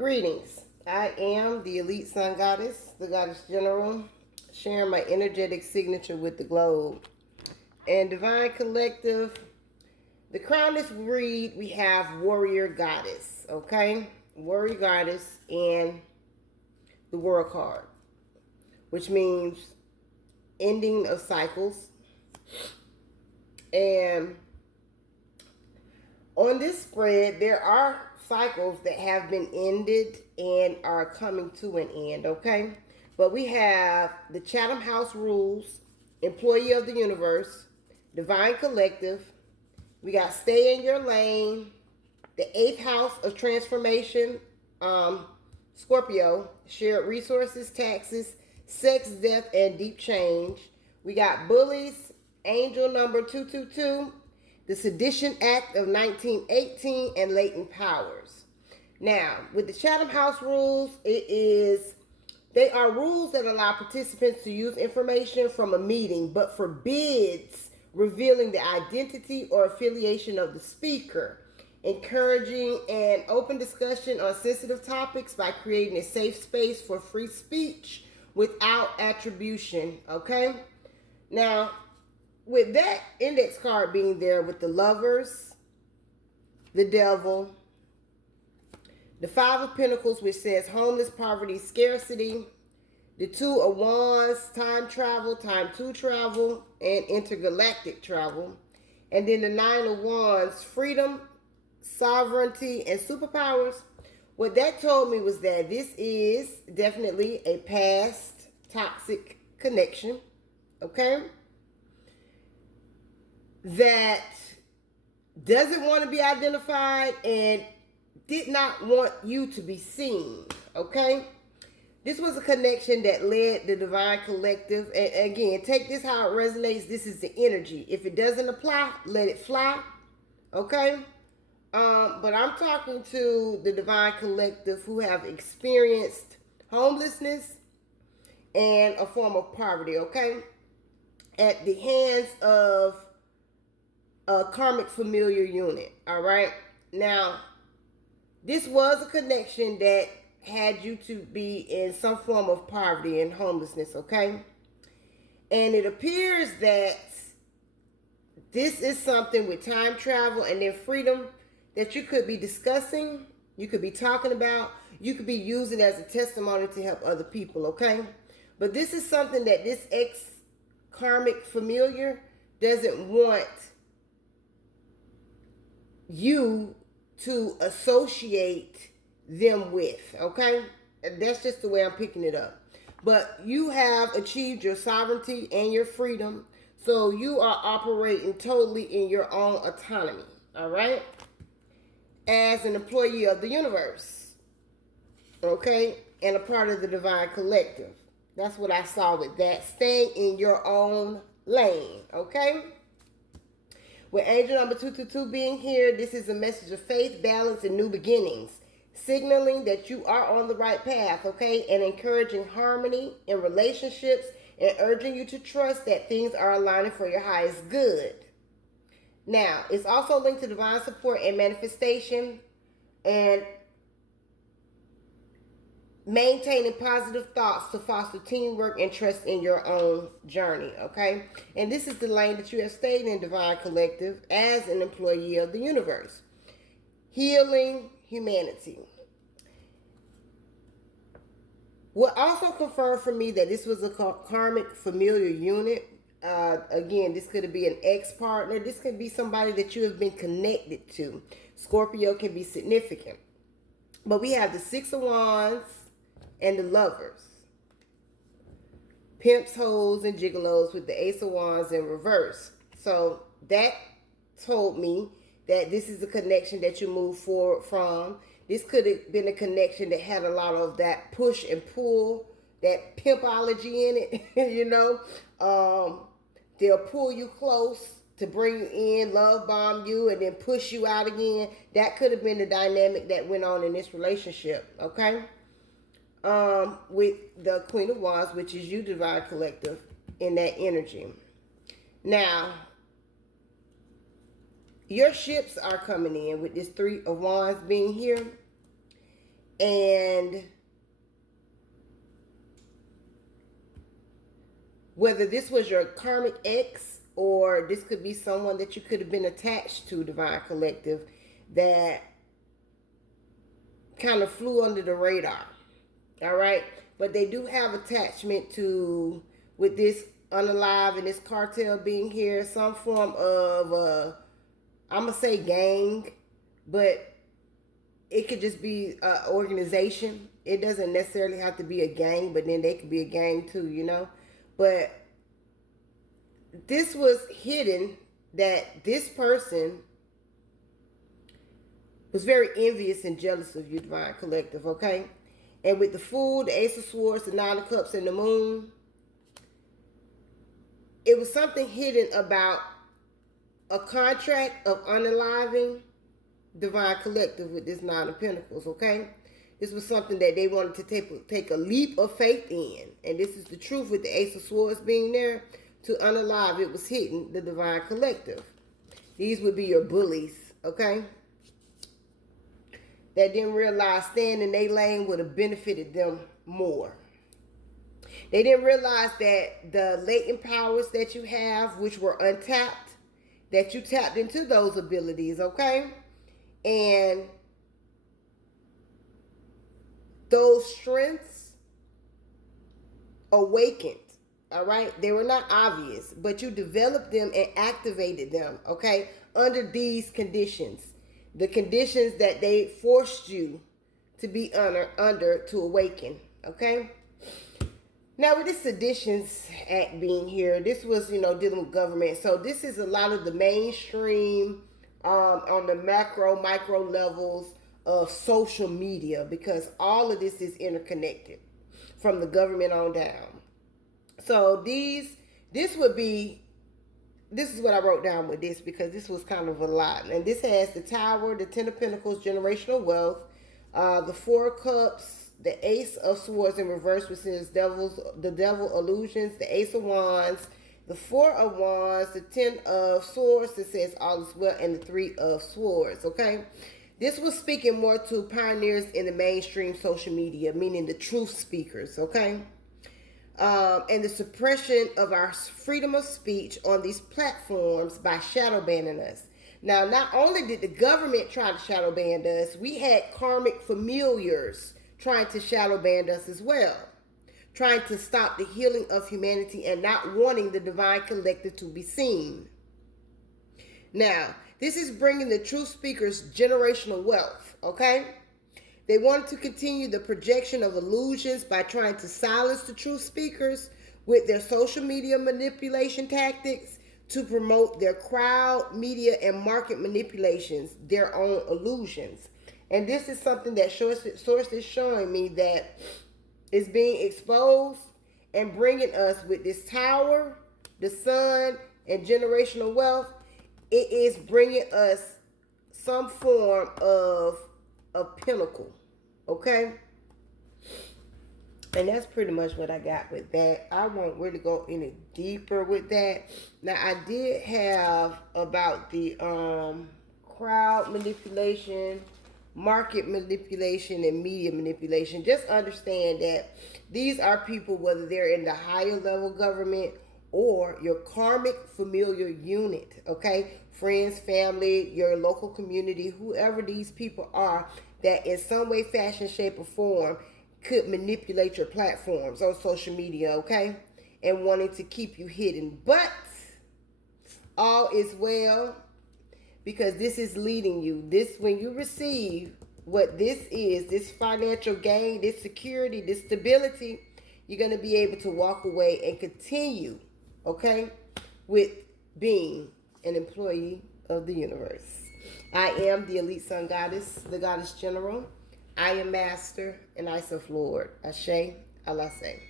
Greetings. I am the Elite Sun Goddess, the Goddess General, sharing my energetic signature with the globe. And Divine Collective, the crown is read, we have Warrior Goddess, okay? Warrior Goddess and the World card, which means ending of cycles. And on this spread, there are cycles that have been ended and are coming to an end, okay? But we have the Chatham House Rules, Employee of the Universe, Divine Collective. We got Stay in Your Lane, the 8th House of Transformation, Scorpio, Shared Resources, Taxes, Sex, Death, and Deep Change. We got Bullies, Angel number 222, the Sedition Act of 1918, and Latent Powers. Now, with the Chatham House rules, they are rules that allow participants to use information from a meeting, but forbids revealing the identity or affiliation of the speaker, encouraging an open discussion on sensitive topics by creating a safe space for free speech without attribution, okay? Now, with that index card being there with the Lovers, the Devil, the Five of Pentacles, which says homeless, poverty, scarcity, the Two of Wands, time travel, time to travel, and intergalactic travel, and then the Nine of Wands, freedom, sovereignty, and superpowers. What that told me was that this is definitely a past toxic connection, okay? That doesn't want to be identified and did not want you to be seen, okay? This was a connection that led the Divine Collective. And again, take this how it resonates. This is the energy. If it doesn't apply, let it fly, okay? But I'm talking to the Divine Collective who have experienced homelessness and a form of poverty, okay? At the hands of a karmic familiar unit, all right? Now, this was a connection that had you to be in some form of poverty and homelessness, okay? And it appears that this is something with time travel and then freedom that you could be discussing, you could be talking about, you could be using as a testimony to help other people, okay? But this is something that this ex-karmic familiar doesn't want you to associate them with, okay? That's just the way I'm picking it up. But you have achieved your sovereignty and your freedom, so you are operating totally in your own autonomy, all right? As an employee of the universe, okay? And a part of the Divine Collective. That's what I saw with that. Staying in your own lane, okay? With angel number 222 being here, this is a message of faith, balance, and new beginnings, signaling that you are on the right path, okay, and encouraging harmony in relationships and urging you to trust that things are aligning for your highest good. Now, it's also linked to divine support and manifestation and maintaining positive thoughts to foster teamwork and trust in your own journey, okay? And this is the lane that you have stayed in, Divine Collective, as an employee of the universe. Healing humanity. What also confirmed for me that this was a karmic familiar unit. Again, this could be an ex-partner. This could be somebody that you have been connected to. Scorpio can be significant. But we have the Six of Wands and the Lovers. Pimps, hoes, and gigolos with the Ace of Wands in reverse. So that told me that this is a connection that you move forward from. This could have been a connection that had a lot of that push and pull, that pimpology in it, you know. They'll pull you close to bring you in, love bomb you, and then push you out again. That could have been the dynamic that went on in this relationship, okay? With the Queen of Wands, which is you, Divine Collective, in that energy. Now, your ships are coming in with this Three of Wands being here. And whether this was your karmic ex or this could be someone that you could have been attached to, Divine Collective, that kind of flew under the radar. All right. But they do have attachment to, with this unalive and this cartel being here, some form of, I'm going to say gang, but it could just be an organization. It doesn't necessarily have to be a gang, but then they could be a gang too, you know. But this was hidden, that this person was very envious and jealous of you, Divine Collective, okay? And with the Fool, the Ace of Swords, the Nine of Cups, and the Moon, it was something hidden about a contract of unaliving Divine Collective with this Nine of Pentacles, okay? This was something that they wanted to take a leap of faith in. And this is the truth with the Ace of Swords being there. To unalive, it was hidden, the Divine Collective. These would be your bullies, okay? That didn't realize staying in their lane would have benefited them more. They didn't realize that the latent powers that you have, which were untapped, that you tapped into those abilities, okay? And those strengths awakened, all right? They were not obvious, but you developed them and activated them, okay? Under these conditions. The conditions that they forced you to be under to awaken, okay? Now, with this Seditions Act being here, this was, dealing with government. So this is a lot of the mainstream on the macro, micro levels of social media, because all of this is interconnected from the government on down. So this would be, this is what I wrote down with this, because this was kind of a lot. And this has the Tower, the Ten of Pentacles, generational wealth, the Four of Cups, the Ace of Swords in reverse, which is the Devil illusions, the Ace of Wands, the Four of Wands, the Ten of Swords that says all is well, and the Three of Swords, okay? This was speaking more to pioneers in the mainstream social media, meaning the truth speakers, okay? And the suppression of our freedom of speech on these platforms by shadow banning us. Now, not only did the government try to shadow ban us, we had karmic familiars trying to shadow ban us as well, trying to stop the healing of humanity and not wanting the Divine Collective to be seen. Now, this is bringing the truth speakers generational wealth, okay? They wanted to continue the projection of illusions by trying to silence the truth speakers with their social media manipulation tactics to promote their crowd, media, and market manipulations, their own illusions. And this is something that Source is showing me that is being exposed and bringing us with this Tower, the Sun, and generational wealth. It is bringing us some form of a pinnacle, okay? And that's pretty much what I got with that. I won't really go any deeper with that. Now, I did have about the crowd manipulation, market manipulation, and media manipulation. Just understand that these are people, whether they're in the higher level government or your karmic familiar unit, okay? Friends, family, your local community, whoever these people are, that in some way, fashion, shape, or form could manipulate your platforms on social media, okay? And wanting to keep you hidden. But all is well, because this is leading you. This, when you receive what this is, this financial gain, this security, this stability, you're going to be able to walk away and continue, okay, with being an employee of the universe. I am the Elite Sun Goddess, the Goddess General. I am Master, and I self Lord. Ashe, Alaseh.